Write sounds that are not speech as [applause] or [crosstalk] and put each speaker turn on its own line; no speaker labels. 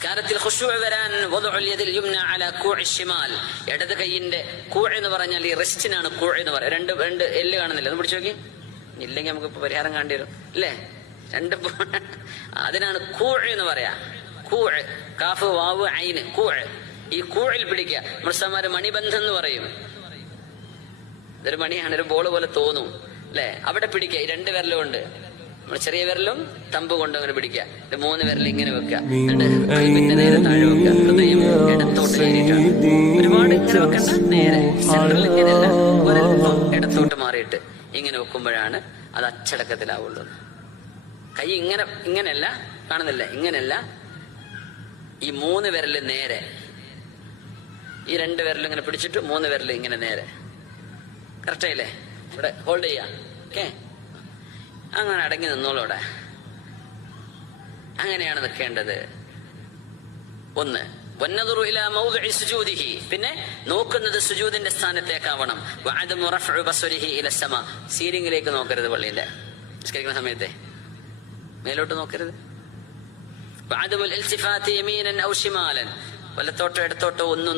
നിസ്കാരത്തിൽ ഖുശൂ വരാൻ കൂഇ ഷിമാൽ ഇടത് കൈയിന്റെ കൂ എന്ന് പറഞ്ഞാൽ ഈ റെസ്റ്റിനാണ് കൂ എന്ന് പറയുന്നത്. രണ്ട് രണ്ട് എല്ല് കാണുന്നില്ല? ഒന്ന് പിടിച്ചു നോക്കി. ഇല്ലെങ്കിൽ നമുക്ക് പരിഹാരം കാണേണ്ടി വരും. അല്ലേ? രണ്ട് [laughs] അതിനാണ് കൂ എന്ന് പറയാ. കൂ കാഫ് വാവ് ഐന് കൂ ഈ കൂഴിൽ പിടിക്കുക. മുസ്തമാര് മണിബന്ധം എന്ന് പറയും. ഇതൊരു മണിയാണ് ഒരു ബോൾ പോലെ തോന്നും. അല്ലെ? അവിടെ പിടിക്കുക. ഈ രണ്ട് വിരലും ഉണ്ട് നമ്മൾ ചെറിയ വിരലും തമ്പ് കൊണ്ട് അങ്ങനെ പിടിക്കുക. മൂന്ന് വിരൽ ഇങ്ങനെ വെക്കുക. എന്നിട്ട് നേരെ താഴെ വെക്കുക. ഹൃദയം ഇടത്തോട്ട് ഒരുപാട് ഇങ്ങനെ വെക്കണ്ട നേരെ ഇങ്ങനെയല്ല. ഒരല്പം ഇടത്തോട്ട് മാറിയിട്ട് ഇങ്ങനെ വെക്കുമ്പോഴാണ് അത് അച്ചടക്കത്തിലാവുള്ളൂ. കൈ ഇങ്ങനെ ഇങ്ങനെയല്ല കാണുന്നില്ല? ഇങ്ങനെയല്ല. ഈ മൂന്ന് വിരൽ നേരെ. ഈ രണ്ട് വിരലും ഇങ്ങനെ പിടിച്ചിട്ട് മൂന്ന് വിരൽ ഇങ്ങനെ നേരെ. കറക്റ്റ് ആയില്ലേ? ഇവിടെ ഹോൾഡ് ചെയ്യാം ഓക്കെ അങ്ങനെ അടങ്ങി നിന്നോളൂടെ. അങ്ങനെയാണ് നിൽക്കേണ്ടത്. ഒന്ന് പിന്നെ നോക്കുന്നത് സുജൂദിന്റെ സ്ഥാനത്തേക്കാവണം. സീലിംഗിലേക്ക് നോക്കരുത് പള്ളിന്റെ നിസ്കരിക്കുന്ന സമയത്തെ. മേലോട്ട് നോക്കരുത്. വലത്തോട്ടോ ഇടത്തോട്ടോ ഒന്നും